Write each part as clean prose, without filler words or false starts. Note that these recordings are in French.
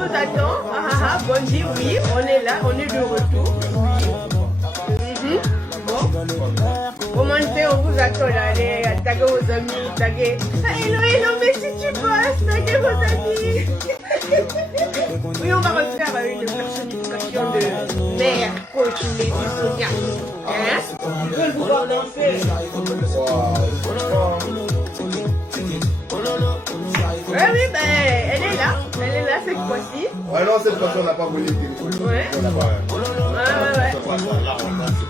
Bon dit oui, on est là, on est de retour. Oui. Bon. Commentez, on vous attend là. Allez, taguez vos amis, taguez. Hello, mais si tu passes, taguez vos amis. Oui, on va refaire une personnification de mère, coach, Lady Sonia. Hein? Ils veulent vous voir danser. Oui, ben, elle est là cette fois-ci. Ouais, non, cette fois-ci, on n'a pas volé le téléphone. Ouais. On n'a pas.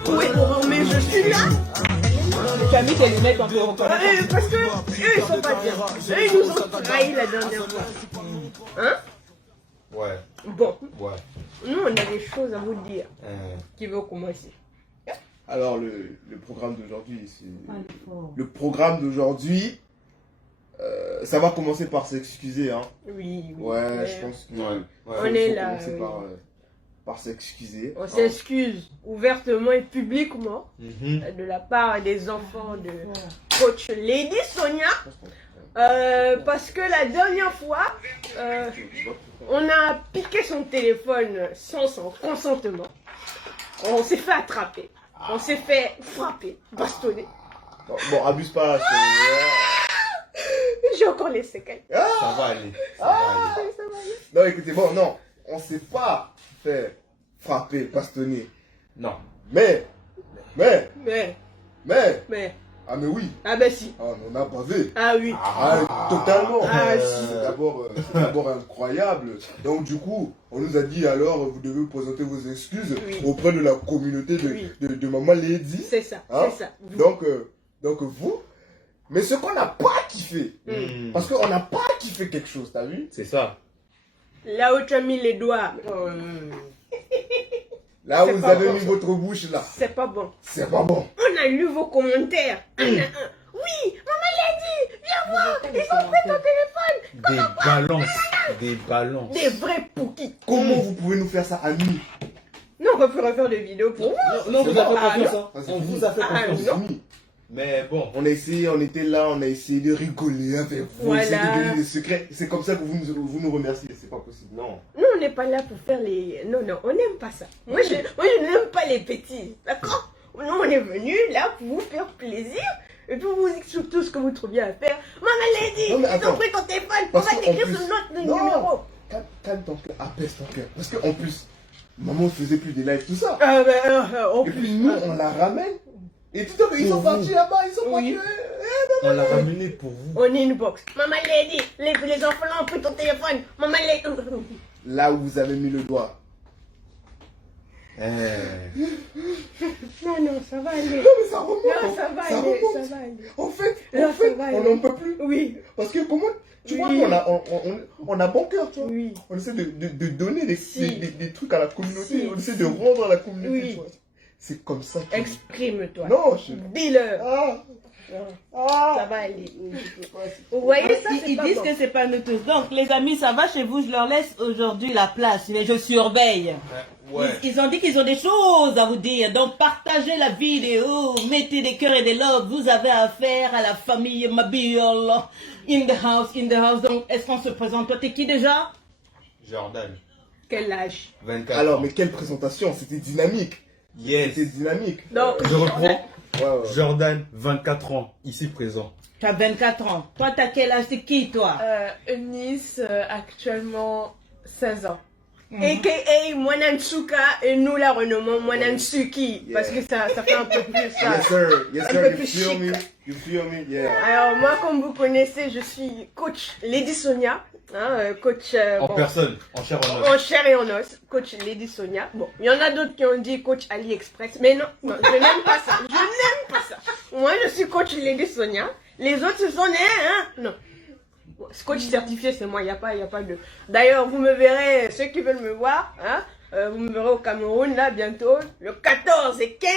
Oui, mais je suis là. Tu as mis tes lunettes encore. Parce que eux, ils sont pas bien. Eux, ils nous ont trahi la dernière fois. Hein? Ouais. Bon. Ouais. Nous, on a des choses à vous dire. Qui veut commencer? Alors, le programme d'aujourd'hui, le programme d'aujourd'hui, ça va commencer par s'excuser, hein. Oui. Ouais, je pense que on est là. Commencer par s'excuser. On s'excuse ouvertement et publiquement de la part des enfants de coach Lady Sonia. Parce que la dernière fois, on a piqué son téléphone sans son consentement. On s'est fait attraper. On s'est fait frapper, bastonner. Bon, abuse pas. J'ai encore les séquelles. Ça va aller. Ça va aller. Non, écoutez, bon, non. On s'est pas fait frapper, bastonner. Non. Mais. Ah, mais oui. Ah, ben si. Ah, on a bavé. Ah oui. Ah, totalement. Ah, si. C'est d'abord incroyable. Donc, du coup, on nous a dit alors, vous devez présenter vos excuses auprès de la communauté de Maman Lady. C'est ça. Hein? C'est ça. Donc, vous. Mais ce qu'on n'a pas kiffé, parce qu'on n'a pas kiffé quelque chose, t'as vu? C'est ça. Là où tu as mis les doigts. Là où vous avez mis votre bouche là. C'est pas bon. C'est pas bon. On a lu vos commentaires. Oui, Maman l'a dit. Viens voir. Ils ont pris ton téléphone. Des balances. Des vrais poukis. Comment vous pouvez nous faire ça à nous? Non, on peut refaire des vidéos pour vous. Non, vous avez Ah, confiance. non. Hein. On vous a fait confiance. non. Mais bon. On a essayé, on était là, on a essayé de rigoler avec vous, Voilà. essayer de donner des secrets. C'est comme ça que vous nous remerciez. C'est pas possible, non. Nous, on n'est pas là pour faire les... Non, on n'aime pas ça. Moi, je n'aime pas les petits. D'accord? Nous, on est venu là pour vous faire plaisir. Et pour vous dire surtout ce que vous trouviez à faire. Maman l'a dit. Ils ont pris ton téléphone. On va t'écrire sur notre numéro. Calme ton cœur, apaise ton cœur. Parce qu'en plus, maman ne faisait plus des lives, tout ça. Et puis nous, on la ramène. Et tout à l'heure, ils sont partis là-bas, ils sont partis. On l'a ramené pour vous. On est une box. Maman l'a dit. Les enfants là ont pris ton téléphone. Maman l'a dit. Là où vous avez mis le doigt. Non, ça va aller. Non, mais ça remonte. Non, ça va aller. En fait, ça on n'en peut plus. Oui. Parce que comment, tu vois qu'on a bon cœur, tu vois. Oui. On essaie de donner des trucs à la communauté. Si. On essaie de rendre à la communauté. Oui. Tu vois. C'est comme ça. Exprime-toi. Non, je... Dis-le. Ça va aller. Vous voyez ça, Ils disent que c'est pas nous tous. Donc, les amis, ça va chez vous. Je leur laisse aujourd'hui la place. Mais je surveille. Ouais. Ils ont dit qu'ils ont des choses à vous dire. Donc, partagez la vidéo. Mettez des cœurs et des loves. Vous avez affaire à la famille Mabiol. In the house. Donc, est-ce qu'on se présente? Toi, t'es qui déjà? Jordan. Quel âge? 24 Alors, ans. mais quelle présentation. C'était dynamique. Yes. C'était dynamique. Donc, Je reprends. Ouais. Jordan, 24 ans, ici présent. Tu as 24 ans. Toi, t'as quel âge? C'est qui, toi? Eunice, actuellement 16 ans. A.K.A. Mwanansuka et nous la renommons Mwanansuki. Parce que ça fait un peu plus ça. Yes, sir. Yes, Un sir. peu You plus feel chic. me? You feel me? Yeah. Alors moi, comme vous connaissez, je suis coach Lady Sonia. Coach... En bon, personne, en chair en os. en chair et en os, coach Lady Sonia. Bon, il y en a d'autres qui ont dit coach AliExpress, mais non, je n'aime pas ça. Je n'aime pas ça. Moi, je suis coach Lady Sonia. Les autres, ce sont des... non. Bon, coach certifié, c'est moi, il n'y a pas de... D'ailleurs, vous me verrez, ceux qui veulent me voir, vous me verrez au Cameroun, là, bientôt, le 14 et 15,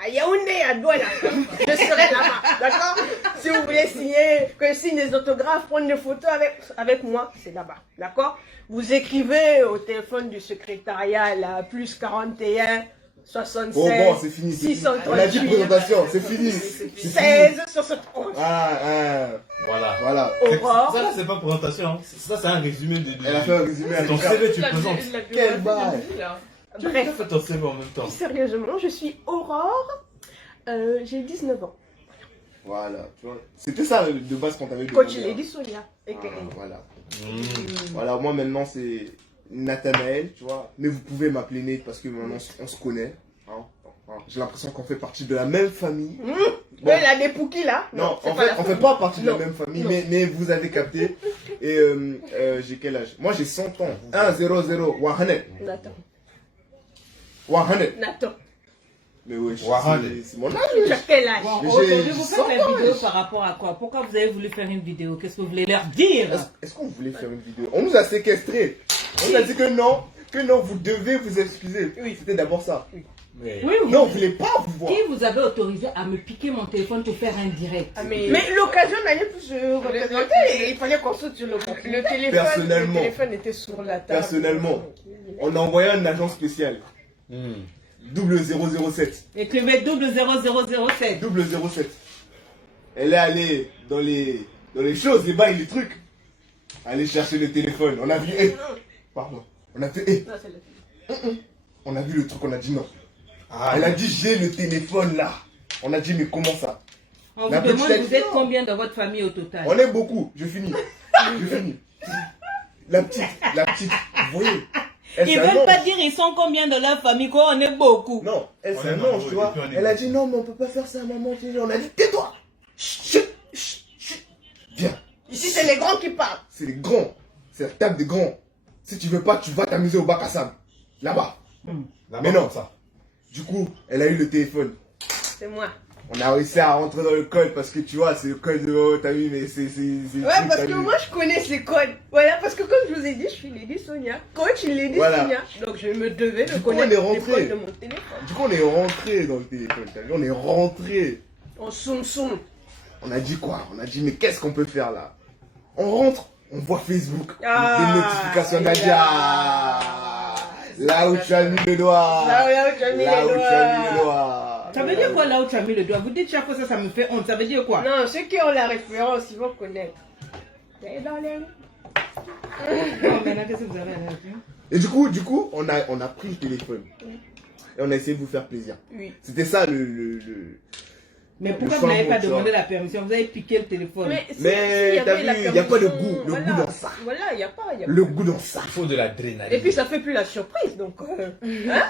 à Yaoundé, à Douala. Je serai là-bas, d'accord? Si vous voulez signer, que je signe des autographes, prendre des photos avec moi, c'est là-bas, d'accord? Vous écrivez au téléphone du secrétariat, là, plus 41 76. Bon, c'est fini. On a dit présentation, c'est fini. 16 71. Voilà. Voilà. Aurore. Ça là, c'est pas présentation. Hein. Ça, c'est un résumé de. Elle a fait un résumé à Ton l'écart. CV, tu le présentes. Quel bail. Tu Bref, fais ton CV en même temps. sérieusement, je suis Aurore. J'ai 19 ans. Voilà, tu vois. C'était ça de base qu'on t'avait Coach demandé. Lady Sonia. Voilà. Mmh. Voilà, moi maintenant c'est Nathanaël, tu vois. Mais vous pouvez m'appeler Nate parce que maintenant on se connaît. Hein. Enfin, j'ai l'impression qu'on fait partie de la même famille. Bon. Ouais, la des Pouki là. Non, c'est en pas fait, la on fait famille. pas partie de la Non. même famille, Non. mais vous avez capté. Et j'ai quel âge? Moi j'ai 100 ans. 1, 0, 0, 100. Nathan. 100. Nathan. Mais oui, Wahane. c'est mon âge. Tu as quel âge? Bon, Mais aujourd'hui, j'ai vous 100 faites la ans, vidéo wesh. par rapport à quoi? Pourquoi vous avez voulu faire une vidéo? Qu'est-ce que vous voulez leur dire? Est-ce qu'on voulait faire une vidéo? On nous a séquestrés. On a dit que non, vous devez vous excuser. Oui. C'était d'abord ça. Mais... Oui, oui. Non, on voulait pas vous voir. Qui vous avez autorisé à me piquer mon téléphone pour faire un direct? Ah, mais Mais l'occasion n'allait plus se représenter et il fallait qu'on saute sur le compte. le Personnellement. téléphone était sur la table. Personnellement, on a envoyé un agent spécial. Mmh. 007. Écrivez 00007. 007. Elle est allée dans les choses, les bails, les trucs. Aller chercher le téléphone. On a vu, pardon. On a fait, Non, c'est le- on a vu le truc, on a dit non. Ah, Elle a dit, j'ai le téléphone là. On a dit, mais comment ça? On La vous demande, petite vous êtes non. combien dans votre famille au total? On est beaucoup. Je finis. Je finis. La petite, vous voyez. Elle, Ils c'est un veulent pas ange. dire ils sont combien dans leur famille, quoi, on est beaucoup. Non, elle On c'est est un marrant, ange, tu et vois. puis on est Elle a beaucoup. dit non, mais on peut pas faire ça, maman. On a dit tais-toi. Chut, chut, chut. Viens. Ici, c'est les grands qui parlent. C'est les grands. C'est la table des grands. Si tu veux pas, tu vas t'amuser au bac à sable. Là-bas. Là-bas, Mais non. comme ça. Du coup, elle a eu le téléphone. C'est moi. On a réussi à rentrer dans le code parce que tu vois, c'est le code de oh, t'as vu, mais c'est. Ouais, parce que moi, je connais ces codes. Voilà, parce que comme je vous ai dit, je suis Lady Sonia. Coach Lady Voilà. Sonia. Donc, je me devais de Du coup, on connaître est les rentré. codes de mon téléphone. Du coup, on est rentré dans le téléphone. T'as vu, on est rentré. En soum. On a dit quoi? On a dit, mais qu'est-ce qu'on peut faire là? On rentre, on voit Facebook. Ah, des notifications d'Adia. Là où tu as mis le doigt. Là où tu as mis Là les où tu as mis doigts. le doigt. Ça veut dire quoi là où tu as mis le doigt? Vous dites chaque fois ça, ça me fait honte. Ça veut dire quoi? Non, ceux qui ont la référence, ils vont connaître. Et dans les... Non, maintenant, qu'est-ce que vous avez à dire? Et du coup, on a pris le téléphone. Et on a essayé de vous faire plaisir. Oui. C'était ça Mais Le pourquoi vous n'avez chambre, pas tu demandé vois. la permission? Vous avez piqué le téléphone. Mais t'as vu, il n'y a pas de goût. Le goût dans ça. Voilà, il n'y a pas. Le goût dans ça. Il faut de l'adrénaline. Et puis, ça fait plus la surprise, donc... hein?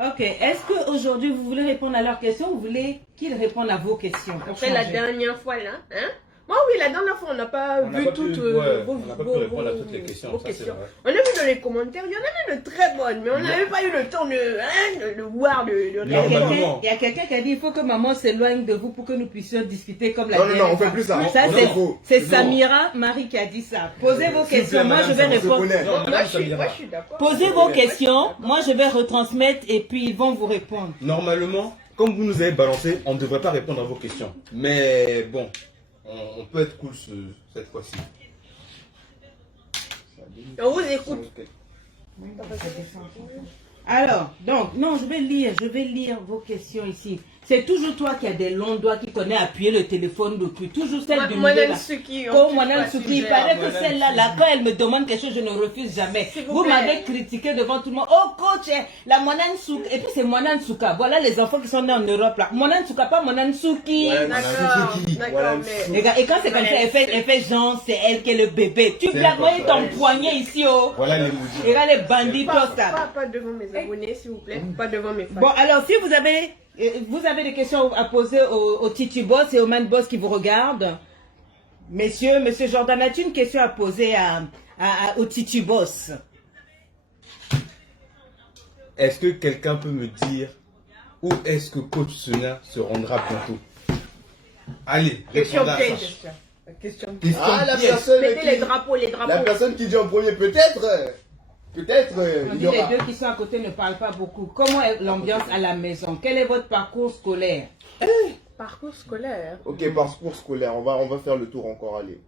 Ok, est-ce qu'aujourd'hui vous voulez répondre à leurs questions ou vous voulez qu'ils répondent à vos questions? pour Après, la changer? dernière fois, là, hein? Moi, oui, la dernière fois, on n'a pas On n'a vu pas toutes pu- ouais, vos on n'a pas pu répondre à toutes les questions, vos ça, c'est vrai. On a vu dans les commentaires, il y en avait de très bonnes, mais on n'avait pas eu le temps de voir, de Il y a Normalement. quelqu'un- il y a quelqu'un qui a dit il faut que maman s'éloigne de vous pour que nous puissions discuter comme la Non, non, dernière non, on fait fois. plus ça. Ça, Non, c'est- faux. c'est Non. Samira Marie qui a dit ça. Posez vos S'il vous questions, plaît, moi je madame, vais ça, on se répondre. connaît. Non, madame Samira. moi, je suis d'accord. Posez vos questions, moi je vais retransmettre et puis ils vont vous répondre. Normalement, comme vous nous avez balancé, on ne devrait pas répondre à vos questions. Mais bon, on peut être cool cette fois-ci. On vous écoute. Alors, donc, non, je vais lire vos questions ici. C'est toujours toi qui as des longs doigts, qui connais appuyer le téléphone depuis. Toujours celle du Moi, milieu là. Suki. Comme Mwanan Souki, il paraît que Mwanan celle-là, là, quand elle me demande quelque chose, je ne refuse jamais. S'il vous Vous plaît. m'avez critiqué devant tout le monde. Oh coach, la Mwanan Souka. Et puis c'est Mwanan Souka. Voilà les enfants qui sont nés en Europe là. Mwanan Souka, pas Mwanan Souki. Ouais, D'accord, Voilà, d'accord, mais... Les gars, et quand c'est comme ça, elle fait genre, c'est elle qui est le bébé. Tu C'est blagues, voyez ton important. poignet ici, oh. Voilà les maudits. Et là, les bandits, tout ça. Pas devant mes abonnés, s'il vous plaît. Pas devant mes fans. Bon, alors, si vous avez des questions à poser au Titi Boss et au Man Boss qui vous regardent, monsieur Jordan, as-tu une question à poser au Titi Boss? Est-ce que quelqu'un peut me dire où est-ce que Coach Sonia se rendra bientôt? Allez, Question répondez à ça. piège. Question piège. Question Ah, la piège. personne Mettez les qui... drapeaux, les drapeaux. La personne qui dit en premier, peut-être, On il dit y aura. les deux qui sont à côté ne parlent pas beaucoup. Comment est l'ambiance à la maison? Quel est votre parcours scolaire? Parcours scolaire. Ok, parcours scolaire, on va faire le tour encore, allez.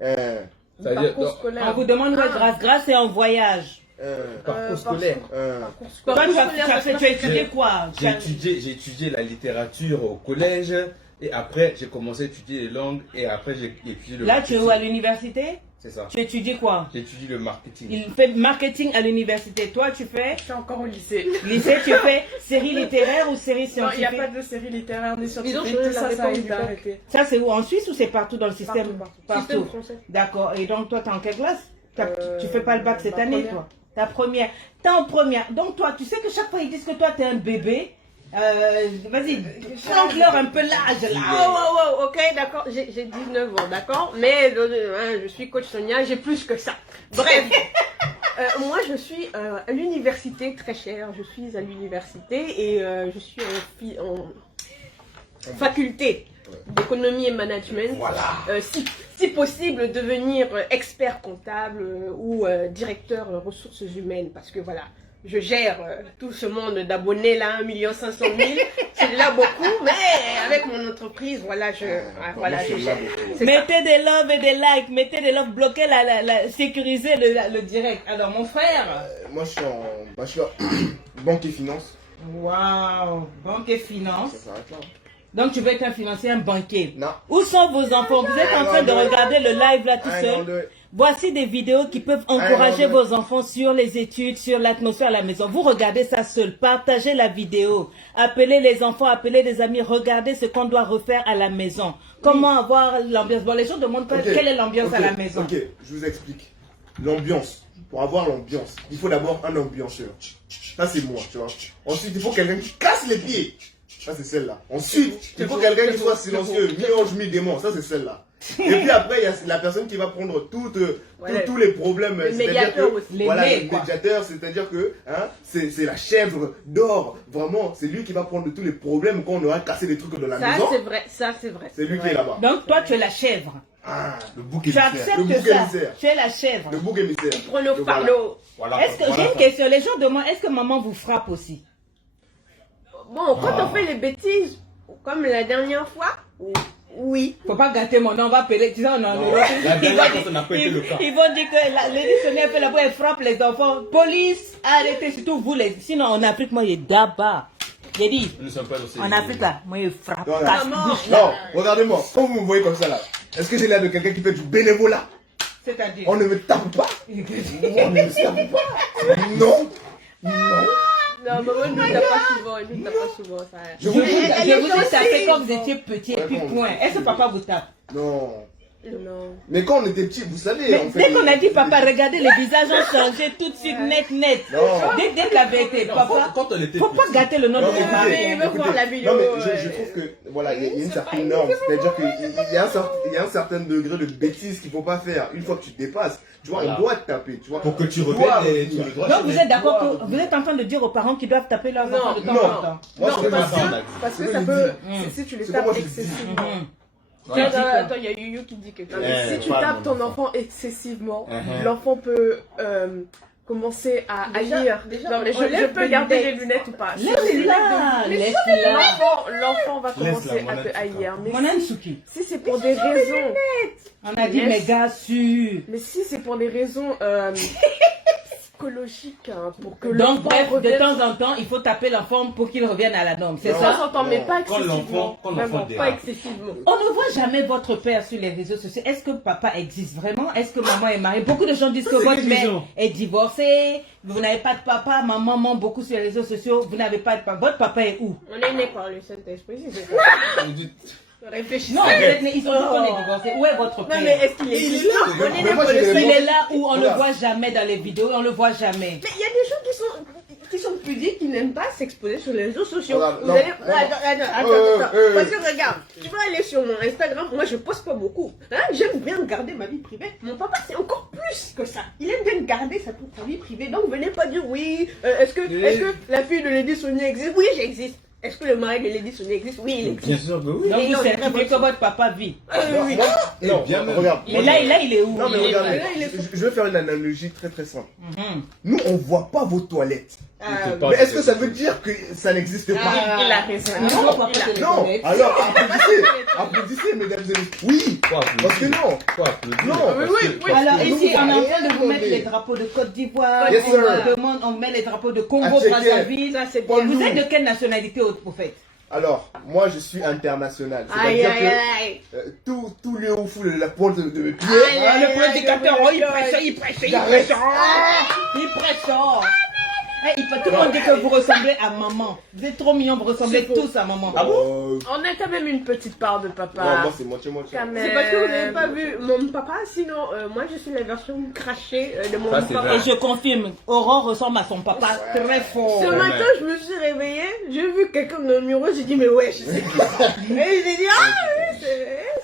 Ça veut dire, Parcours non, scolaire. On vous demanderait grâce. Grâce est en voyage. parcours scolaire. Parcours Toi, tu scolaire, as ça se étudié passe- quoi? J'ai étudié la littérature au collège, Et après, j'ai commencé à étudier les langues et après, j'ai étudié le Là, tu marketing. es où à l'université? C'est ça. Tu étudies quoi? J'étudie le marketing. Il fait marketing à l'université. Toi, tu fais Je suis encore au lycée. lycée, tu fais série littéraire ou série Non, il n'y a scientifique? pas de série littéraire ni Ils ont scientifique. changé Tout la ça, ça a réponse été du bac. arrêté. Ça, c'est où? En Suisse ou c'est partout dans le système? Partout. Système français. D'accord. Et donc, toi, t'es en quelle classe? Tu fais pas le bac cette ma année, première. toi? Ta première. T'es en première. Donc, toi, tu sais que chaque fois, ils disent que toi, t'es un bébé. Vas-y, flanque-leur un peu l'âge, là. Oh, ok, d'accord, j'ai 19 ans, d'accord, mais je suis coach Sonia, j'ai plus que ça. Bref, moi je suis à l'université, très chère, je suis à l'université et je suis en faculté d'économie et management. Voilà. Si possible, devenir expert comptable ou directeur ressources humaines, parce que voilà. Je gère tout ce monde d'abonnés là, 1 500 000. C'est déjà beaucoup, mais avec mon entreprise, voilà, je gère. C'est ça. Mettez des loves et des likes, mettez des loves, bloquez sécuriser le direct. Alors, mon frère. Moi, je suis en bachelor banque et finance. Waouh, banque et finance. Ça s'arrête là. Donc, tu veux être un financier, un banquier. Non. Où sont vos enfants? Vous êtes en train de regarder le live là tout seul. Voici des vidéos qui peuvent encourager vos enfants sur les études, sur l'atmosphère à la maison. Vous regardez ça seul, partagez la vidéo, appelez les enfants, appelez les amis, regardez ce qu'on doit refaire à la maison. Comment avoir l'ambiance? Bon, les gens demandent quelle est l'ambiance à la maison. Ok, je vous explique. L'ambiance. Pour avoir l'ambiance, il faut d'abord un ambianceur. Ça, c'est moi, tu vois. Ensuite, il faut quelqu'un qui casse les pieds. Ça, c'est celle-là. Ensuite, il faut quelqu'un qui soit silencieux, mi-ange, mi-démon. Ça, c'est celle-là. Et puis après, il y a la personne qui va prendre tous les problèmes. Le médiateur aussi. Voilà, le médiateur, c'est-à-dire que c'est la chèvre d'or. Vraiment, c'est lui qui va prendre tous les problèmes quand on aura cassé des trucs de la maison. Ça, c'est vrai. C'est lui qui est là-bas. Donc, toi, tu es la chèvre. Ah, le bouc Tu émissaire. Le bouc acceptes ça. émissaire. Tu es la chèvre. Le bouc émissaire. Prends le Donc, fardeau. Voilà. Est-ce que j'ai une question? Les gens demandent, est-ce que maman vous frappe aussi? Bon, quand on fait les bêtises, comme la dernière fois, oui. Faut pas gâter mon nom, on va appeler, tu sais, on en La dernière fois, ça n'a pas été le cas. Ils vont dire que Lady Sonia fait la boue, elle frappe les enfants. Police, arrêtez, surtout vous les. Sinon, en Afrique, moi, il est d'abord. J'ai dit, Nous ne sommes pas aussi. en Afrique, là, moi, il frappe. Non, casse-bouche, non, regardez-moi. Quand vous me voyez comme ça là, est-ce que j'ai l'air de quelqu'un qui fait du bénévolat? C'est-à-dire. On ne me tape pas. On ne me tape pas. Non. Non. Non, maman ne tape pas souvent, elle ne tape pas souvent, ça. Je vous ai tapé quand vous gentille. étiez petit et puis Ouais, point. Est-ce que papa vous tape? Non. Non. Mais quand on était petit, vous savez, Mais on fait dès des- qu'on a dit papa, regardez, les visages ont changé tout de suite, net. Non. Dès la vérité, papa, Quand on était faut pas gâter le nom de Non, vos écoutez, parents. mais il veut voir la vidéo, Non, mais je trouve que voilà, il y a une certaine norme. C'est-à-dire qu'il y a un certain degré de bêtise qu'il ne faut pas faire. Une fois que tu dépasses, tu vois, Voilà. on doit te taper. Tu vois, Pour que tu dois reviennes et revenir. tu le dois. Donc vous êtes d'accord que vous êtes en train de dire aux parents qu'ils doivent taper leurs enfants de temps non. en temps? Moi, Non, je fais parce ça. que, parce que ça peut. Si tu les C'est pas tapes moi qui le dis. excessivement. Mhm. Attends, il y a Yuyu qui dit que Non, mais si tu pas tapes mon ton enfant excessivement, Mhm. l'enfant peut commencer à Déjà- lire. déjà, Non, mais je enlève peux les garder lunettes. les lunettes ou pas. Laisse-la, laisse-la. L'enfant va Laisse-la, commencer mon à te Anne, haïr. Mais Mon Ansuki, si c'est pour des raisons. on a dit Yes. mes gars sûrs. Mais si c'est pour des raisons psychologiques, hein, pour que Donc l'enfant bref, de revienne. temps en temps, il faut taper l'enfant pour qu'il revienne à la norme, c'est Non. ça? Ça s'entend, mais Non. pas Quand excessivement. l'enfant Vraiment, pas dérape. excessivement. On ne voit jamais votre père sur les réseaux sociaux. Est-ce que papa existe vraiment? Est-ce que maman est mariée? Beaucoup de gens disent que c'est votre quelle mère vision? est divorcée, vous n'avez pas de papa, maman ment beaucoup sur les réseaux sociaux, vous n'avez pas de papa. Votre papa est où? on est né par le Saint-Esprit, c'est ça. Réfléchissez. Non, ils sont tous on est divorcés. Où est votre père? Non, mais est-ce qu'il est Il est là? là. On est né Mais moi, par j'ai le des Il Saint-Esprit. est là où on ne le Voilà. voit jamais dans les vidéos, on le voit jamais. Mais il y a des gens qui sont pudiques, qui n'aiment pas s'exposer sur les réseaux sociaux. Regarde, Vous non, allez... non, Attends. Parce que regarde, tu vas aller sur mon Instagram, moi je poste pas beaucoup. Hein, j'aime bien garder ma vie privée. Mon papa c'est encore plus que ça. Il aime bien garder sa vie privée. Donc venez pas dire oui, est-ce que la fille de Lady Sonia existe? Oui, j'existe. Est-ce que le mari de Lady Sonia existe? Oui, il existe. Bien sûr que oui. Donc Mais vous non, certifiez que votre papa vit. Oui. Non, bien même. regarde. Et là, il est où? Non, mais Il est regardez, là, il est- je vais faire une analogie très très simple. Mhm. Nous, on voit pas vos toilettes. Ah, Pas Mais est-ce de- que ça veut dire que ça n'existe pas? Il a raison. Non, papa, c'est les Non, toilettes. alors applaudissez, mesdames et messieurs. Oui, Faut applaudir. parce que non. Faut applaudir. Non, Parce oui, que- oui. Alors Parce que ici, nous, on est en rien train de vous mettre demandé. les drapeaux de Côte d'Ivoire, Yes, on sir. vous demande, on met les drapeaux de Congo, À checker. Brazzaville. Ça c'est Pas bien. Vous nous. êtes de quelle nationalité au fait? Alors, moi je suis international. Aïe, C'est-à-dire aïe, que aïe. tout lieu où fout la pointe de mes pieds. Aïe, Ah, aïe, le aïe, prédicateur, aïe, oh, il aïe, prêche, aïe. il prêche, il J'arrête. prêche. Il prêche. Tout le monde dit que vous ressemblez à maman. Vous êtes trop mignons, vous ressemblez C'est faux. tous à maman. On a quand même une petite part de papa. Non, moi c'est moitié-moitié. Quand même. C'est parce que vous n'avez pas vu mon papa, sinon moi je suis la version crachée de mon Ça, c'est papa. vrai. Et je confirme, Aurore ressemble à son papa très fort. Ce matin, je me suis réveillée, j'ai vu quelqu'un dans le miroir, j'ai dit mais ouais, je sais qui. Et j'ai dit ah oui,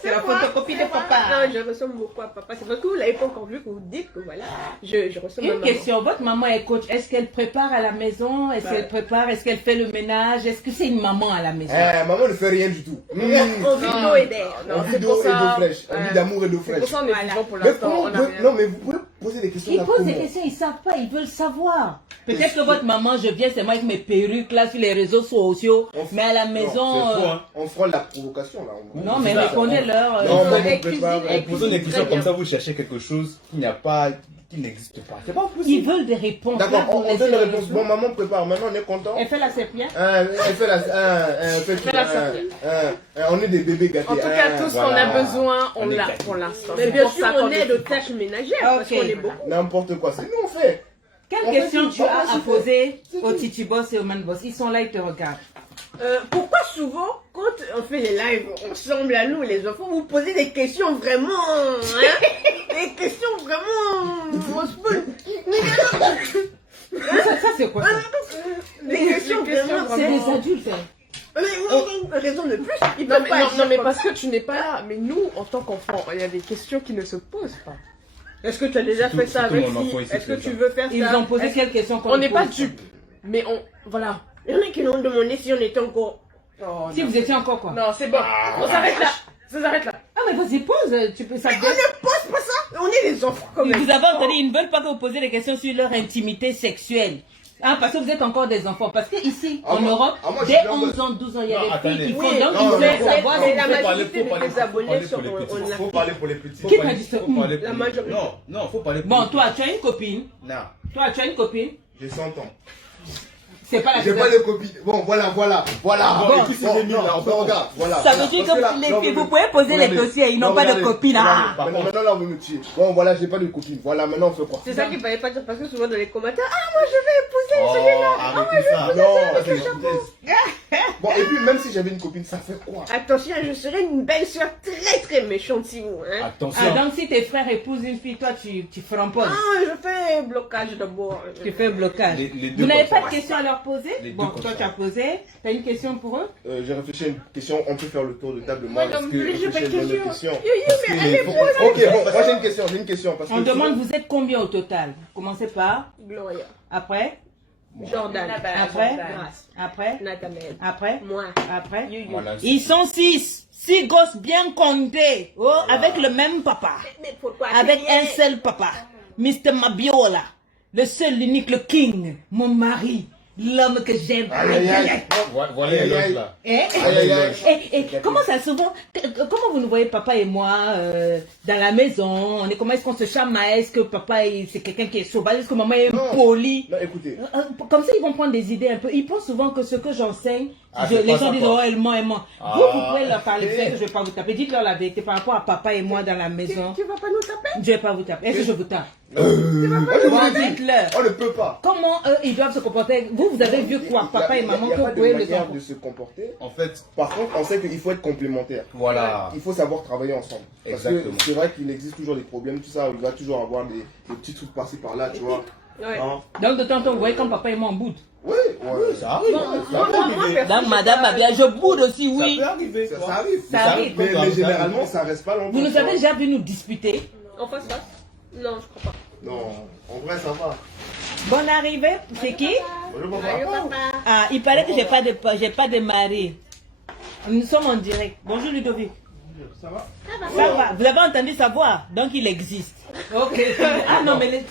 c'est la moi, photocopie de c'est moi. papa. Non, je ressemble beaucoup à papa. C'est parce que vous l'avez pas encore vu que vous dites que voilà, je ressemble à Une maman. question, votre maman est coach, est-ce qu'elle prépare à la maison? Est-ce qu'elle prépare? Est-ce qu'elle fait le ménage? Est-ce que c'est une maman à la maison? Maman ne fait rien du tout. On vit d'eau et d'air. On vit c'est d'eau pour et ça. d'eau fraîche. On vit d'amour et d'eau C'est fraîche. pour ça qu'on est vivant pour Mais l'instant. comment On a vous pouvez- rien. Non, mais vous pouvez poser des questions Ils là. posent Comment des questions, ils savent pas, ils veulent savoir. Peut-être que votre maman, je viens, c'est moi avec mes perruques là sur les réseaux sociaux, mais à la maison... C'est faux, hein. On frôle la provocation là. Non, mais répondez-leur. Non, maman Elle prépare. cuisine, En posant des questions comme ça, vous cherchez quelque chose qui n'y a pas, qui n'existe pas. C'est pas Ils possible. veulent des réponses. D'accord, Là, vous on laissez donne la les réponse. réseaux. Bon, maman prépare. Maintenant, on est content. Elle fait la sépia. Elle fait on est des bébés gâtés. En tout cas, tout ce qu'on Voilà. a besoin, on On est l'a gâtés. pour l'instant. Mais C'est bien pour sûr, ça qu'on on est aide aux vivant. tâches ménagères parce Ok. qu'on est beaucoup. N'importe quoi, c'est nous on fait. Quelle En fait, question c'est tu as pas à possible. poser C'est au tout. Titi Boss et au Man Boss? Ils sont là, ils te regardent. Pourquoi souvent, quand on fait les lives ensemble à nous, les enfants, vous posez des questions vraiment, hein, des questions vraiment, on se pose Ça, c'est quoi ça? des questions vraiment, C'est des adultes. Hein. Raison de plus, ils Non peuvent mais, pas non, agir non, mais comme parce que tu n'es pas là. Mais nous, en tant qu'enfants, il y a des questions qui ne se posent pas. ça. Est-ce que tu as déjà Surtout- fait ça surtout avec mon enfant si? ici, Est-ce que c'est tu ça. veux faire ça? Ils ont posé Est-ce- quelles questions qu'on On ne n'est pas pose dupes. Mais on... Voilà. Il y en a qui nous ont demandé si on était encore... Oh, Si non. vous étiez encore quoi? Non, c'est bon. On s'arrête là. Ça s'arrête là. Ah, mais vas-y, pose. Tu peux ça. On ne pose pas ça. On est des enfants quand même. Vous avez entendu, ils ne veulent pas que vous posiez des questions sur leur intimité sexuelle. Ah, parce que vous êtes encore des enfants. Parce que ici, Ah, en moi- Europe, ah, moi, je dès suis 11 ans, 12 ans, il y a Non, des filles attendez. qui font Oui, donc non, ils non, veulent faut- savoir. c'est la faut parler, majorité faut de parler, tes faut abonnés parler sur pour les petits. on Faut parler pour les petits. Qui t'a dit ça? Faut parler pour La les- majorité. Non, faut parler pour Bon, les toi, tu as une copine. Non, Toi, tu as une copine. j'ai 100 ans. C'est pas la J'ai pas de copine. Bon, voilà. Bon, et puis c'est Bon, Rémi, non, là, on regarde, voilà. Ça veut dire Parce que là, les non, filles, mais- vous pouvez poser les regardez. dossiers, ils n'ont Non, pas de regardez. copine. Ah. Maintenant, là, on veut me tuer. Bon, voilà, j'ai pas de copine. Voilà, maintenant, on fait quoi? C'est ça qu'il fallait pas dire parce que souvent dans les commentaires, ah moi je vais épouser Oh, celui-là. arrêtez ça. Non, c'est une foutaise. Bon, et puis, même si j'avais une copine, ça fait quoi? Attention, je serais une belle soeur très très méchante si vous. Hein. Attention. Ah, donc si tes frères épousent une fille, toi, tu framposes. Ah, je fais blocage d'abord. Tu fais blocage. Les deux Vous n'avez comme pas ça. de questions à leur poser? Les deux Bon, comme toi, ça. tu as posé. Tu as une question pour eux? J'ai réfléchi à une question. On peut faire le tour de table. Moi, Moi non parce que plus, j'ai pas de réfléchir à une bonne question. question. Mais elle est Ok, bon, moi j'ai une question. Parce On que demande, vous êtes combien au total? Commencez par. Gloria. Après? Jordan. Après? Grâce. Après? Nathanaël. Après? Moi. Après? Voilà. Ils sont 6. 6 gosses bien comptés. Oh, avec le même papa. Mais pourquoi Avec crier? un seul papa. Mr. Mabiola. Le seul, l'unique, le king. Mon mari. L'homme que j'aime. Aïe, aïe, aïe. Voilà les Aïe, aïe. gosses là. Eh? Aïe, aïe, aïe. Comment ça souvent, comment vous nous voyez papa et moi dans la maison, comment est-ce qu'on se chamaille, est-ce que papa c'est quelqu'un qui est sauvage, est-ce que maman est Non. poli? Non, écoutez. Comme ça ils vont prendre des idées un peu, ils pensent souvent que ce que j'enseigne, Ah, c'est les pas gens ça, disent quoi. oh elle ment, elle ment. Ah. Vous pouvez leur parler, vous savez que je vais pas vous taper, dites-leur la vérité par rapport à papa et moi dans la maison, Tu vas pas nous taper? je vais pas vous taper, est-ce que je vous tape? On ne Bon, peut dites-leur. On ne peut pas. Comment eux ils doivent se comporter? Vous avez vu quoi, papa et maman, Il n'y que a vous pas de pouvez les manière enfants? de se comporter. En fait, Par contre, on sait qu'il faut être complémentaire. voilà. Il faut savoir travailler ensemble. Parce Exactement. que c'est vrai qu'il existe toujours des problèmes, tout ça. Il va toujours avoir des petits trucs par-ci par-là, tu vois. Ouais. Hein? Donc de temps en temps vous voyez quand papa et moi en boude. Oui, ouais. Ça arrive. Moi, perso, Donc j'ai madame pas- Mabia, je boude aussi, Ça oui. peut arriver. Ça, quoi. ça arrive. Ça arrive. Mais généralement, ça reste pas longtemps. Vous nous avez déjà vu nous disputer. En face face? Non, je crois pas. Non, en vrai, ça va. Bonne arrivée, c'est qui? Bonjour, Aïe, papa. papa. Ah, il paraît que j'ai pas de mari. Nous sommes en direct. Bonjour Ludovic. Ça va? Ça va. Vous avez entendu sa voix, donc il existe. Ok. Ah non, mais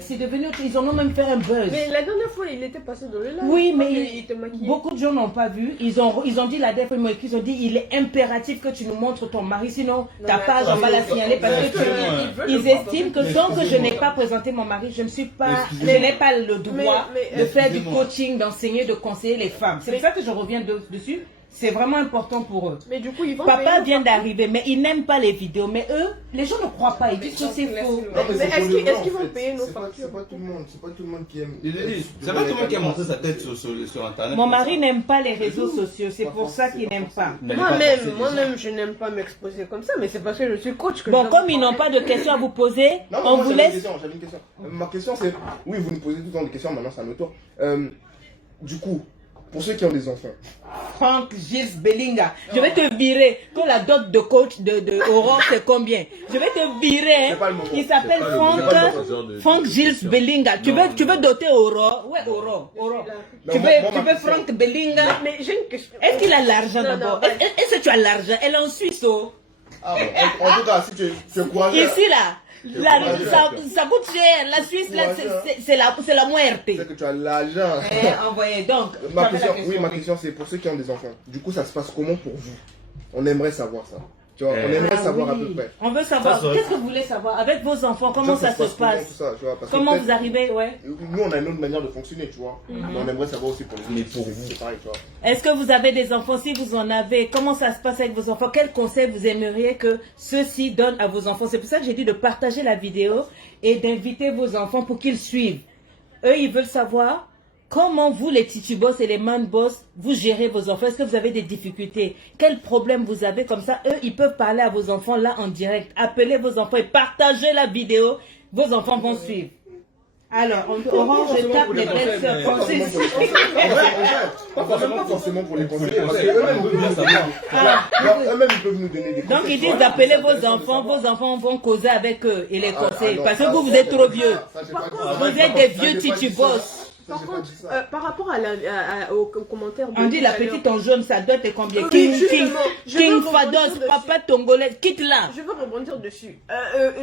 c'est devenu. Ils en ont même fait un buzz. Mais la dernière fois, il était passé dans le live. Oui, mais il te maquillait. beaucoup de gens n'ont pas vu. Ils ont dit la dernière fois, ils m'ont écrit, ils ont dit il est impératif que tu nous montres ton mari, sinon ta mais page, on va la signaler parce que Excusez-moi. ils estiment que tant que je n'ai pas présenté mon mari, je je n'ai pas le droit Mais- de faire du excusez-moi. coaching, d'enseigner, de conseiller les femmes. C'est pour ça que je reviens dessus. C'est vraiment important pour eux. Mais du coup, ils vont Papa payer vient nos factures. d'arriver, mais ils n'aiment pas les vidéos. Mais eux, les gens ne croient pas. Ils disent que c'est faux. Non, Mais c'est est-ce pour qu'ils- le vrai, est-ce qu'ils en vont fait. payer nos C'est pas- factures? C'est pas tout le monde qui aime. C'est pas tout le monde qui a montré sa tête sur Internet. Mon mari n'aime pas les réseaux sociaux. C'est pour ça qu'il n'aime pas. Mais elle est pas forcée, Moi-même, je n'aime pas m'exposer comme ça, mais c'est parce que je suis coach que Bon, je comme ils n'ont pas de questions à vous poser, Non, on moi, vous j'avais une laisse. question, j'avais une question. Ma question c'est, oui, vous nous posez tout le temps des questions, maintenant c'est à notre tour. Du coup, pour ceux qui ont des enfants, Frank Gilles Bellinga. Je vais te virer. Que la dot de coach de Aurore, c'est combien? Je vais te virer. Hein. C'est pas le moment. Il s'appelle C'est pas le moment. Frank, C'est pas le moment de Frank Gilles question. Bellinga. Tu Non, veux non. doter Aurore? Ouais, Aurore. Non, Tu moi, veux ma question- Frank Bellinga? Mais j'ai une question. Est-ce qu'il a l'argent Non, d'abord? non, Est-ce que tu as l'argent? Elle est en Suisse, oh. ah bon, en tout cas, si tu es courageux, Ici, là. courageux. Ça coûte cher. La Suisse, là, c'est la muerte. c'est que tu as l'argent. Envoyez donc. Ma tu avais question, la oui, ma question c'est pour ceux qui ont des enfants. Du coup, ça se passe comment pour vous? On aimerait savoir ça. Tu vois, on aimerait savoir à peu près. On veut savoir. Ça, Qu'est-ce que vous voulez savoir avec vos enfants? Comment Genre, ça se comment, passe? tout ça, tu vois, parce que Comment peut-être- vous arrivez? Ouais. Nous, on a une autre manière de fonctionner, tu vois. Mais on aimerait savoir aussi pour les autres. Mais pour c'est- vous. c'est pareil, tu vois. Est-ce que vous avez des enfants? Si vous en avez, comment ça se passe avec vos enfants? Quels conseils vous aimeriez que ceux-ci donnent à vos enfants? C'est pour ça que j'ai dit de partager la vidéo et d'inviter vos enfants pour qu'ils suivent. Eux, ils veulent savoir comment vous, les titubos et les man-boss, vous gérez vos enfants. Est-ce que vous avez des difficultés? Quels problèmes vous avez? Comme ça, eux, ils peuvent parler à vos enfants là en direct. Appelez vos enfants et partagez la vidéo. Vos enfants vont suivre. Alors, Orange, je tape les belles sœurs Pas forcément Francis. pour les conseiller. Pas forcément pour les conseiller. Parce conseiller. qu'eux-mêmes, ils peuvent Bien nous savoir. donner- eux-mêmes, ils peuvent nous donner des conseils. Donc ils tu vois. disent d'appeler C'est vos intéressant de enfants savoir. vont causer avec eux et les conseiller. non, Parce que ça, vous, vous ça, êtes trop j'ai vieux. pas- ça, j'ai pas dit contre, ça. Vous Ça, êtes j'ai des pas vieux dit ça. titubos. Ça, Par j'ai pas contre, dit ça. par rapport aux commentaires de On dit la tout à l'heure, petite en jaune, ça doit être combien? Oui, King, justement, je veux King rebondir Fados, dessus. papa tongolais, quitte là. je veux rebondir dessus.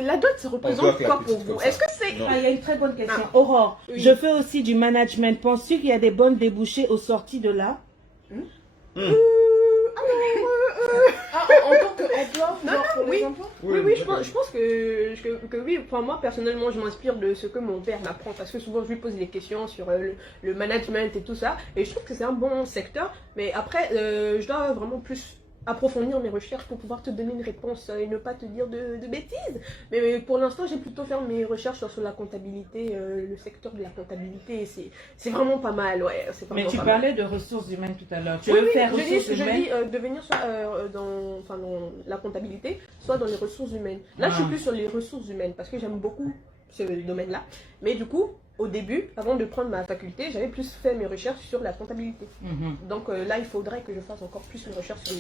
La dot, ça On doit représente que la quoi petite pour vous? comme ça. Est-ce que c'est... Non. Ah, il y a une très bonne question. Ah. Aurore, Oui. je fais aussi du management. Penses-tu qu'il y a des bonnes débouchés aux sorties de là? En tant qu'emploi pour Oui. les emplois? Oui, Oui, oui, je pense que oui. Enfin, moi, personnellement, je m'inspire de ce que mon père m'apprend parce que souvent, je lui pose des questions sur le management et tout ça. Et je trouve que c'est un bon secteur. Mais après, je dois vraiment plus approfondir mes recherches pour pouvoir te donner une réponse et ne pas te dire de bêtises. Mais pour l'instant, j'ai plutôt fait mes recherches sur la comptabilité, le secteur de la comptabilité. C'est vraiment pas mal, ouais. C'est Mais vraiment tu pas mal. parlais de ressources humaines tout à l'heure. Tu Oui, veux oui, faire je ressources dis humaines? devenir soit dans la comptabilité, soit dans les ressources humaines. Là, je suis Ah. plus sur les ressources humaines parce que j'aime beaucoup ce domaine-là. Mais du coup, au début, avant de prendre ma faculté, j'avais plus fait mes recherches sur la comptabilité. Mhm. Donc là, il faudrait que je fasse encore plus mes recherches sur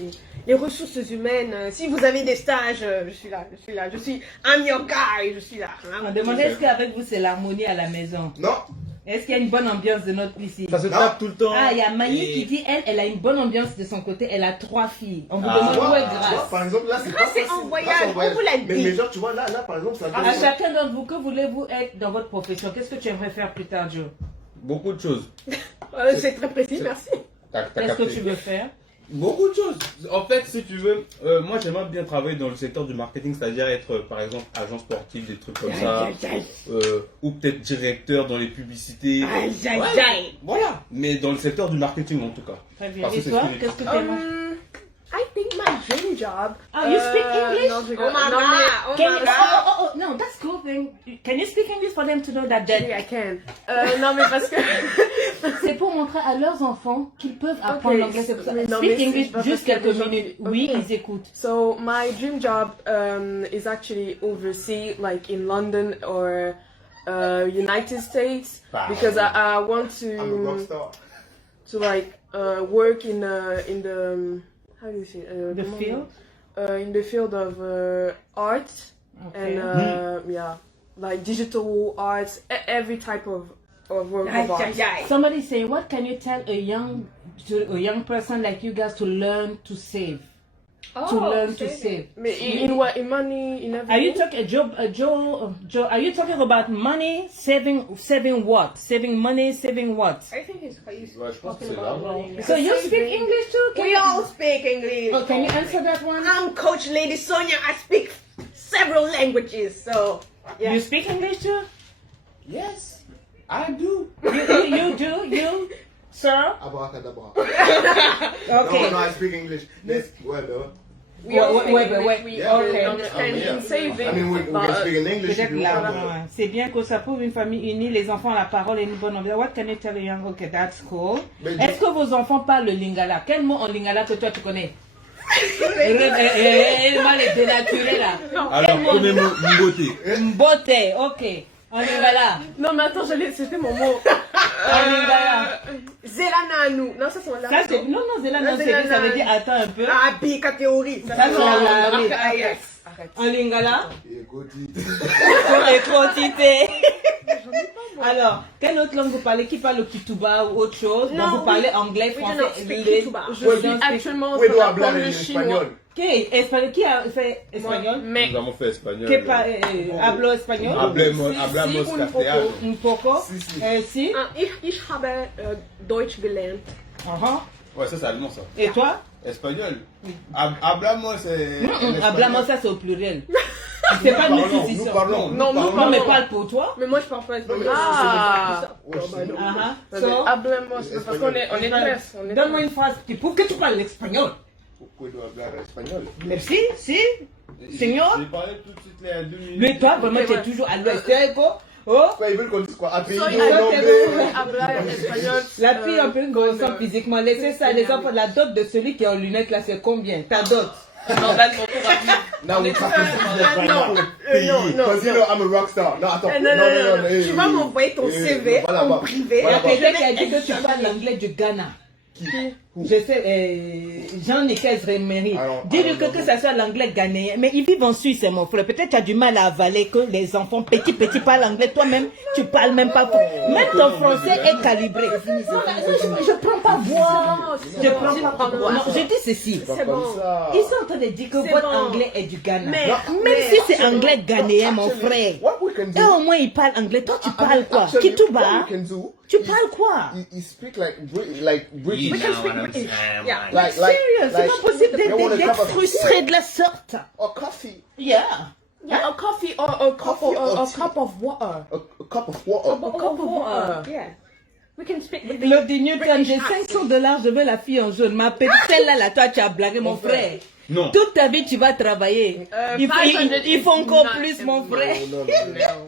les ressources humaines. Si vous avez des stages, je suis là. Je suis I'm your guy, je suis là. On demandait est-ce qu'avec vous c'est l'harmonie à la maison? Non, Est-ce qu'il y a une bonne ambiance de notre ici? Ça se Non. tape tout le temps. Ah, il y a Maï Et- qui dit, elle a une bonne ambiance de son côté, elle a 3 filles. On vous Ah. demande tu vois, où est tu vois, grâce. par exemple, là, c'est Grâce, pas c'est facile. en Là, voyage, c'est en on vous l'a dit. Mais genre, tu vois, là, par exemple, ça À donne- chacun d'entre vous, que voulez-vous être dans votre profession? Qu'est-ce que tu aimerais faire plus tard, Joe? Beaucoup de choses. C'est très précis, merci. T'as Qu'est-ce que capté. tu veux faire? Beaucoup de choses. En fait, si tu veux, moi j'aimerais bien travailler dans le secteur du marketing, c'est-à-dire être par exemple agent sportif, des trucs comme ça, ou peut-être directeur dans les publicités. Ouais, voilà. Mais dans le secteur du marketing en tout cas. Très bien. Parce Et que c'est toi, ce qui est- qu'est-ce que tu aimerais? I think my dream job. Oh, you speak English? Non, je Oh my non, God, mais- Can you, oh, no, that's cool thing. Can you speak English for them to know that Yeah, I can. Non, mais parce que... c'est pour montrer à leurs enfants qu'ils peuvent apprendre Ok, l'anglais. C'est pour ça. mais non, Speak mais c'est English pas juste parce qu'il y a quelques des gens minutes. qui- Oui, Ok. ils écoutent. So my dream job is actually overseas, like in London or United States, Wow. because I want I'm a rockstar. to like work in the how do you say The field? in the field of art Okay. and yeah, like digital arts, every type of work of art. Somebody say, what can you tell a young person like you guys to learn to save? To learn to save. In what? In money? In everything? Are you talking, Joe? Are you talking about money saving what? Saving money, saving what? I think it's how you Ouais, je pense que c'est là. So you speak English too? Can We you, all speak English. oh, can you answer that one? I'm Coach Lady Sonia. I speak several languages, so yeah. You speak English too? Yes, I do. You do? You? Sir? Abracadabra. Okay. No, I speak English. Yes, ouais, ben ouais. We all Wait, speak wait, English, wait. we Yeah, Okay. understand yeah. in saving. I mean, we can speak in English if Peut-être you là, want. c'est bien que ça prouve une famille unie, les enfants ont la parole et une bonne ambiance. What can you tell a young? Okay, that's cool. Mais- Est-ce que vos enfants parlent le lingala? Quel mot en lingala que toi tu connais? Moi, les dénaturés là. Alors, premier mot, beauté. Mbote, ok. En lingala. Non, mais attends, c'était mon mot. En lingala. Zelana non ça c'est la Ça, c'est... Non, non, c'est là, non, c'est que ça veut dire attends un peu. ah pika théorie Ça, c'est la langue. Arrête. En lingala. Écoute, Pour les quantités. Alors, quelle autre langue vous parlez? Qui parle le Kituba ou autre chose? Non, Donc, vous parlez anglais, we do français, not speak les... Kituba. Je Ouais, suis oui. actuellement en puedo train hablar d'apprendre en le chinois. espagnol. Qui a fait espagnol? Mais Nous avons fait espagnol. Hablo espagnol? Hablamos un castellano. Un poco? Si, si. Si? Ah, ich habe Deutsch gelernt. Uh-huh. Ouais, ça c'est allemand ça. Et toi? Espagnol. Hablamos, c'est. Hablamos, ça c'est au pluriel. C'est pas nous Nous qui sont. parlons. Non, nous Non, mais parlons. parle pour toi. Mais moi je parle pas espagnol. Ah. Ouais, si. Uh-huh. So, Hablemos, parce qu'on est tres. on est donne-moi tres. une phrase qui prouve que tu parles l'espagnol. Puedo hablar espagnol. Merci, si. Seigneur? J'ai parlé tout de suite les 2 minutes. Mais toi, vraiment, tu es toujours à l'ouest. C'est quoi? Oh, Quoi, ils veulent qu'on dise quoi? Apellido, Soy nombre. Hablar espagnol. la fille un peu grosse physiquement. Laissez ça, les enfants. La dot de celui qui est en lunettes là, c'est combien? Ta dot? Non, là, non, pour rappeler. Now we talking business right non, now. non, Pays. non, Because you know I'm a rockstar. Non, attends. non, hey, tu vas hey, m'envoyer ton hey, CV voilà, en voilà. privé. Il y a Voilà, quelqu'un qui a dit que tu parles l'anglais du Ghana. Je sais, Jean-Nicolas Rémery. Dis-lui que ça soit l'anglais ghanéen. Mais ils vivent en Suisse, mon frère. Peut-être tu as du mal à avaler que les enfants petits parlent anglais. Toi-même, tu parles même pas. Même ton français est calibré. Je prends pas voix. Je prends pas voix. Non, je dis ceci. C'est bon. Ils sont en train de dire que C'est votre bon. anglais est du Ghana. Mais- Même mais- si c'est anglais ghanéen, mon frère. What we can Et do? au moins, ils parlent anglais. Toi, tu parles quoi? Actually, Kituba? what we can do? Tu parles quoi? You speak like British. We can speak British. Yeah. Like Sérieux, c'est pas possible they want a d'être cup of frustré de la sorte. or coffee. Yeah. Yeah, a coffee or a cup Coffee of or a tea. cup of water. A cup of water. A cup of water. Yeah. We can speak British. Claudie Newton, j'ai 500 $, je veux la fille en jaune. Ma petite celle-là, là, toi, tu as blagué, mon frère. Non. Toute ta vie, tu vas travailler. Il faut encore not plus, mon frère. Non.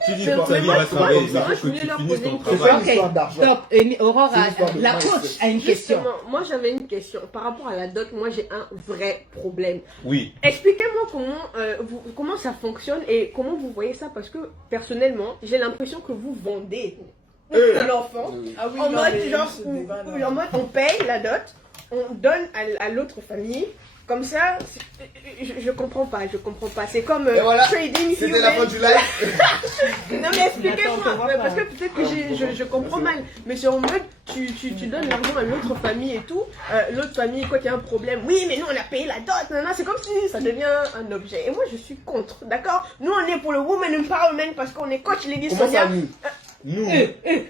Tu dis que ta vie va travailler, il moi, faut je que voulais tu leur finisses poser ton une C'est travail. pas une Ok, histoire d'argent. stop. Aurore, C'est une histoire de la mindset. coach a une question. Justement, moi j'avais une question. Par rapport à la dot, moi j'ai un vrai problème. Oui. Expliquez-moi comment ça fonctionne et comment vous voyez ça parce que personnellement, j'ai l'impression que vous vendez l'enfant Ah oui, en non, mode mais genre ce débat, là. en mode on paye la dot, on donne à l'autre famille. Comme ça, je comprends pas. C'est comme Et voilà, trading c'était la fin human. du live. Non mais expliquez-moi, Attends, on te voit parce pas. que peut-être que je comprends mal. Mais c'est en mode, tu donnes l'argent à l'autre famille et tout. L'autre famille, quoi qu'il y a un problème, oui mais nous on a payé la dot, c'est comme si ça devient un objet. Et moi je suis contre, d'accord? Nous on est pour le woman empowerment parce qu'on est coach Lady Comment Sonia. ça, nous? Nous,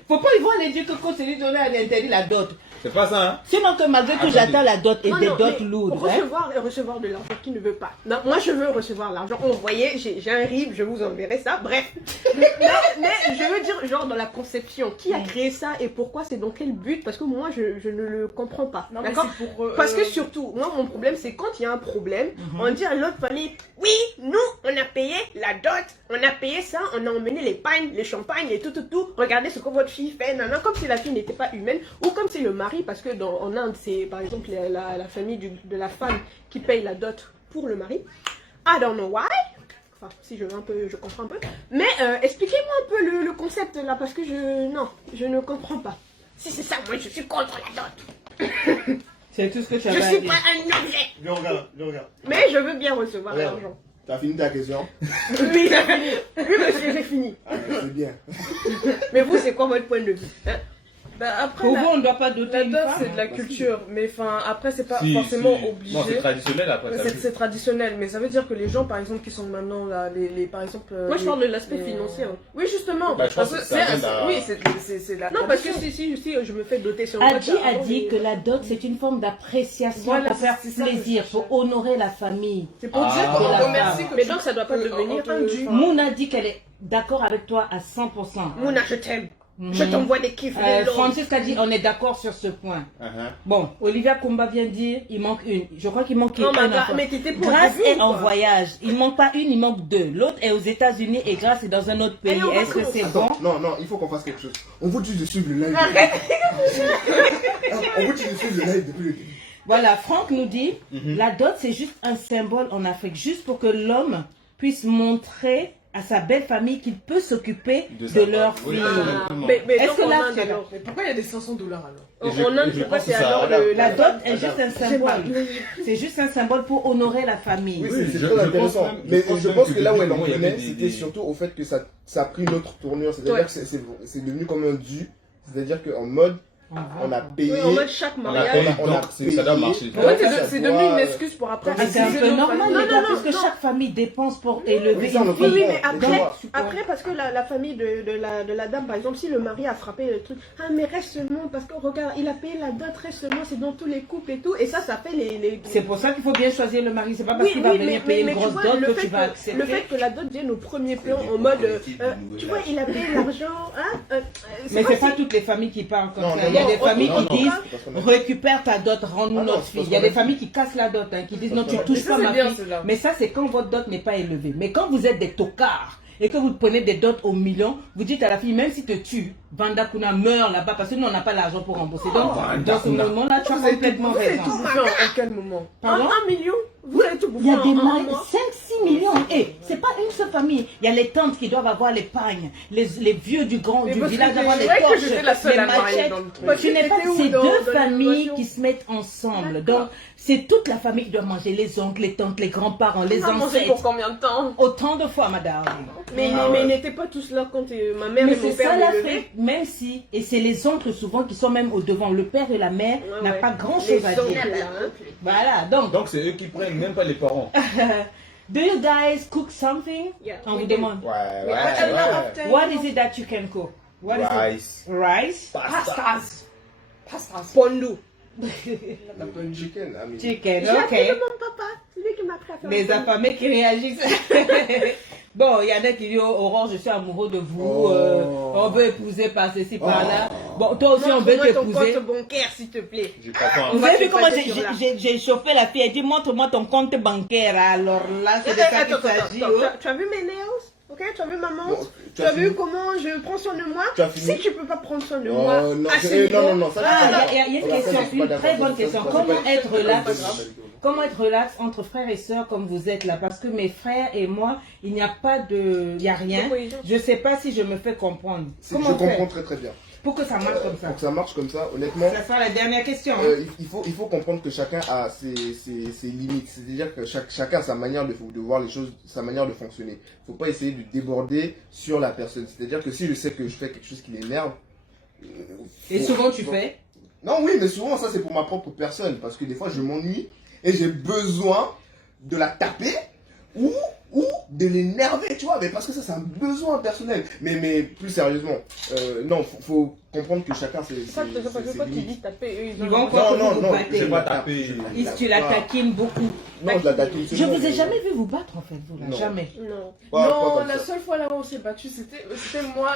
Faut pas ils vont aller dire que quand c'est lui donner à l'interdit la dot. c'est pas ça, hein. Sinon que malgré tout, j'attends la dot et Non, des non, dots mais lourdes. Hein? recevoir de l'argent, qui ne veut pas? Non, moi je veux recevoir l'argent. Envoyez, j'ai un RIB, je vous enverrai ça. Bref. mais je veux dire, genre dans la conception, qui a créé ça et pourquoi, c'est dans quel but? Parce que moi je ne le comprends pas. Non, mais D'accord? c'est pour, Parce que surtout, moi mon problème c'est quand il y a un problème, on dit à l'autre famille, oui, nous on a payé la dot, on a payé ça, on a emmené les pagnes, les champagnes, et tout. Regardez ce que votre fille fait, non, comme si la fille n'était pas humaine, ou comme c'est le mari, parce que en Inde c'est par exemple la famille de la femme qui paye la dot pour le mari. I don't know why. Enfin, si je comprends un peu. Mais expliquez-moi un peu le concept là, parce que je ne comprends pas. Si c'est ça, moi je suis contre la dot. C'est tout ce que tu Je avais à suis dire. pas un objet. Viens, regarde. Mais je veux bien recevoir Regarde. l'argent. T'as fini ta question? Oui, j'ai fini. Oui, monsieur, j'ai fini. Ah, c'est bien. Mais vous, c'est quoi votre point de vue, hein? Bah, après, Pour la- vous, on ne doit pas doter la une dot, femme. c'est de la culture. Mais enfin, après, c'est pas Si, forcément si. obligé. Non, c'est traditionnel après. ça. C'est traditionnel, mais ça veut dire que les gens, par exemple, qui sont maintenant là, par exemple. Moi, je les- parle de l'aspect les- financier. Hein. Oui, justement. Bah, je pense Parce que ça vient d'un- oui, c'est la. Non, parce que tradition. si je me fais doter sur Adi a dit que la dot, c'est une forme d'appréciation Voilà, pour faire c'est ça que plaisir, je pour honorer la famille. C'est pour Ah. dire qu'on De la remercie femme. que Mais tu- donc, ça doit pas que- devenir on te- un dû. enfin, Mouna dit qu'elle est d'accord avec toi à 100%. Mouna, je t'aime. Je t'envoie des kiffs de l'eau. Francis a dit, on est d'accord sur ce point. Bon, Olivia Kumba vient de dire, il manque une. Je crois qu'il manque une. Mais t'étais pour Grâce début, est en quoi. voyage. Il manque pas une, il manque deux. L'autre est aux États-Unis et Grâce est dans un autre pays. Allez, Est-ce que c'est bon? Attends, non, il faut qu'on fasse quelque chose. On veut juste de suivre le live. On veut juste de suivre le live depuis le début. Voilà, Franck nous dit, la dot c'est juste un symbole en Afrique, juste pour que l'homme puisse montrer à sa belle famille qu'il peut s'occuper de leur fille. Mais Est-ce donc, que en là, Inde, c'est alors Mais pourquoi il y a des 500 $ alors? En Inde, je crois que c'est ça, alors regarde. La dot est Madame. juste un symbole. C'est juste un symbole pour honorer la famille. Oui, Oui, c'est je très pense intéressant. même- Mais je je pense pense même que là où que elle en depuis, il y venait, avait c'était des- surtout au fait que ça a pris une autre tournure. C'est-à-dire Ouais. que c'est devenu comme un dû. C'est-à-dire qu'en mode, on a payé. Oui, en mode chaque On a mariage. payé, on a donc ça doit marcher. En fait, Ça c'est doit, devenu une excuse pour après. Ah, c'est un peu normal, les gars, puisque chaque famille dépense pour élever Oui, ça, on une le fille. Oui, mais Mais tu après, vois, après parce que la famille de la dame, par exemple, si le mari a frappé le truc, ah mais reste seulement, parce que regarde, il a payé la dot, reste seulement, c'est dans tous les couples et tout, et ça fait les... C'est pour ça qu'il faut bien choisir le mari. C'est pas parce Oui, qu'il va oui, venir mais payer une tu grosse vois, dot le que fait tu vas le accepter. fait que la dot vienne au premier plan en mode, tu vois, il a payé l'argent, hein, Mais pas c'est pas si- toutes les familles qui parlent comme Non, ça. non, Il y a non, des non, familles non, qui non, disent parce qu'on a- récupère ta dot, rends-nous Ah non, notre c'est fille. parce Il y a qu'on des a- familles qui cassent la dot, qui disent non, tu parce ne qu'on a- touches Ça, pas c'est ma bien, fille. cela. Mais ça, c'est quand votre dot n'est pas élevée. Mais quand vous êtes des tocards et que vous prenez des dots au million, vous dites à la fille, même si te tue, Vanda Kuna meurt là-bas parce que nous, on n'a pas l'argent pour rembourser. Donc, dans ce moment-là, tu as complètement Vous avez raison. tout bouffé en quel moment? Pardon? 1 million, vous avez tout Il bouffé y a des en un maris, mois. 5-6 millions. Et c'est pas une seule famille. Il y a les tantes qui doivent avoir l'épargne. Les vieux du Mais parce village que avoir les c'est vrai que torches, j'étais la seule les à marier machettes. dans le truc. Parce Tu que n'es pas, t'étais où c'est dans deux la familles rénovation? qui se mettent ensemble. D'accord. Donc, c'est toute la famille qui doit manger. Les oncles, les tantes, les grands-parents, les On a mangé ancêtres. pour combien de temps? Autant de fois, madame. Mais ils n'étaient pas tous là quand ma mère Mais et mon c'est ça père m'élevaient. l'Afrique, même si, et c'est les oncles souvent qui sont même au devant. Le père et la mère Ouais, n'a ouais. pas grand chose Les à dire. oncles, là, hein. Voilà, donc, Donc c'est eux qui prennent, même pas les parents. do you guys cook something? Yeah, On we vous do. demande. Ouais, What is it that you can cook? What is Rice. it? Rice? Pastas. Pastas. Pondou. Chicken, I mean. Chicken, J'ai appelé ok. mon papa, c'est lui qui m'a appris à faire Les le pondou. affamés qui réagissent. Bon, il y en a qui disent, oh, Aurore, je suis amoureux de vous, Oh. on veut épouser par ceci, par là. Bon, toi aussi, on veut Montre-moi ton t'épouser. compte bancaire, s'il te plaît. J'ai pas faim. Vous va avez te vu comment passer sur là. j'ai chauffé la fille, elle dit, montre-moi ton compte bancaire. Alors là, c'est de ça qu'il Attends, s'agit. attends, oh. tu as vu mes nails? Ok, tu as vu ma montre? Bon, Tu as vu comment je prends soin de moi? Tu as fini? Si tu peux pas prendre soin de moi, Oh, non, à ce niveau, non, ça, Ah, c'est il y a une Voilà, ça, question, je suis une pas très d'accord. bonne question. Ça, c'est Comment pas- être ça, relax? c'est pas- Comment être relax entre frères et sœurs comme vous êtes là? Parce que mes frères et moi, il n'y a pas de... Il n'y a rien. De cohésion. Je ne sais pas si je me fais comprendre. Je Comment comprends faire très très bien. pour que ça marche comme ça? Pour que ça marche comme ça, honnêtement, Ça sera la dernière question. hein. il faut comprendre que chacun a ses limites. C'est-à-dire que chacun a sa manière de voir les choses, sa manière de fonctionner. Il ne faut pas essayer de déborder sur la personne. C'est-à-dire que si je sais que je fais quelque chose qui l'énerve... Et souvent tu fais? Non, oui, mais souvent ça c'est pour ma propre personne. Parce que des fois je m'ennuie et j'ai besoin de la taper ou de l'énerver, tu vois. Mais parce que ça c'est un besoin personnel. Mais plus sérieusement, non, faut comprendre que chacun c'est... C'est pas parce que toi tu dis taper, eux ils Ils ont... vont Non, encore non, vous non, battez. j'ai pas tapé. Is tu la taquines beaucoup. Non, de la taper. Je vous ai jamais vu vous battre en fait, vous là, Non. jamais. Non. Non, comme la ça. seule fois là où on s'est battu, c'était moi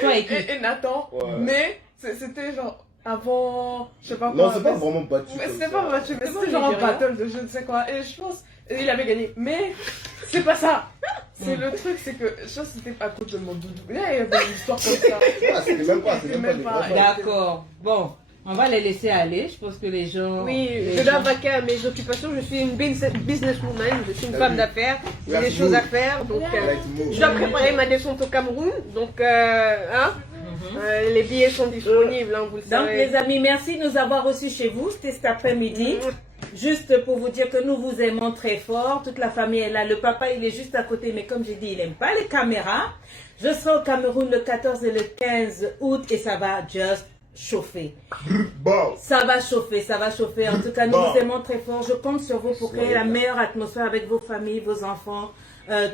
Toi et qui? et Nathan. Ouais. Mais c'était genre avant, je sais pas quoi. Non, c'est pas mais- vraiment battu. Mais comme c'était ça. pas battu, mais C'est c'était pas genre un Nigeria. battle de je ne sais quoi. Et je pense, il avait gagné. Mais c'est pas ça. C'est le truc, c'est que je pense que c'était à cause de mon doudou. Il y avait une histoire comme ça. Ah, c'était même pas, C'était des même grands pas. fans. D'accord. Bon, on va les laisser aller. Je pense que les gens. Oui, les je dois gens- vaquer à mes occupations. Je suis une businesswoman, je suis une Ah femme oui. d'affaires. J'ai Yeah, des choses move. à faire. Donc, Like move. je dois préparer ma descente au Cameroun. Donc, hein, les billets sont disponibles, hein, vous le Donc, savez. les amis, merci de nous avoir reçus chez vous. C'était cet après-midi. Juste pour vous dire que nous vous aimons très fort. Toute la famille est là. Le papa, il est juste à côté. Mais comme j'ai dit, il n'aime pas les caméras. Je serai au Cameroun le 14 et le 15 août. Et ça va just chauffer. Bon. Ça va chauffer, ça va chauffer. En tout cas, nous vous aimons très fort. Je compte sur vous pour créer la meilleure atmosphère avec vos familles, vos enfants.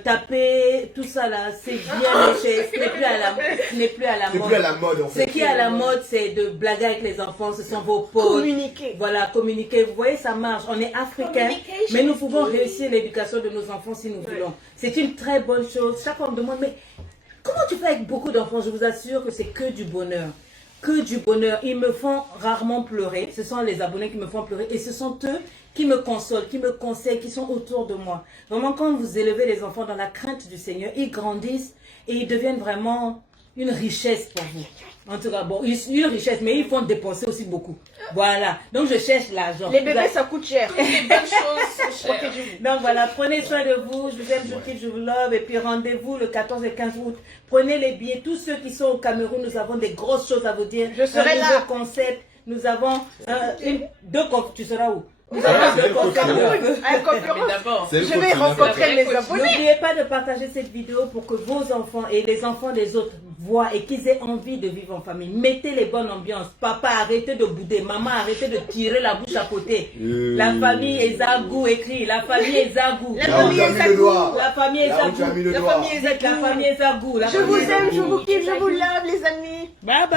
Taper, tout ça là, c'est bien léché. Ce n'est plus à la, ce n'est plus à la C'est mode. plus à la mode en Ce fait. qui est à la mode, c'est de blaguer avec les enfants. Ce sont vos potes. Communiquer. Voilà, communiquer. Vous voyez, ça marche. On est africains, mais nous pouvons réussir l'éducation de nos enfants si nous voulons. C'est une très bonne chose. Chaque fois, on me demande, mais Comment tu fais avec beaucoup d'enfants? Je vous assure que c'est que du bonheur. Que du bonheur. Ils me font rarement pleurer. Ce sont les abonnés qui me font pleurer. Et ce sont eux qui me consolent, qui me conseillent, qui sont autour de moi. Vraiment, quand vous élevez les enfants dans la crainte du Seigneur, ils grandissent et ils deviennent vraiment une richesse pour vous. En tout cas, bon, une richesse, mais ils font dépenser aussi beaucoup. Voilà. Donc, je cherche l'argent. Les bébés, ça coûte cher. Les bonnes choses sont chères. Donc voilà, prenez soin de vous, je vous aime, je vous kiffe, je vous love, et puis rendez-vous le 14 et 15 août. Prenez les billets, tous ceux qui sont au Cameroun, nous avons des grosses choses à vous dire. Je serai un là. nouveau concept, nous avons tu seras où? Nous Ah, avons c'est deux le concepts. concept. À la conférence, Mais d'abord, C'est le je vais continent. rencontrer les abonnés. N'oubliez pas de partager cette vidéo pour que vos enfants et les enfants des autres voient et qu'ils aient envie de vivre en famille. Mettez les bonnes ambiances. Papa, arrêtez de bouder. Maman, arrêtez de tirer la bouche à côté. La famille Ezagou écrit. La famille Ezagou. La Là où famille tu as mis le Ezagou. doigt. La famille Là où tu as mis Ezagou. le La doigt. famille La famille Ezagou. La Je vous famille aime, je Ezagou. vous kiffe, je vous love, les amis. Bye bye.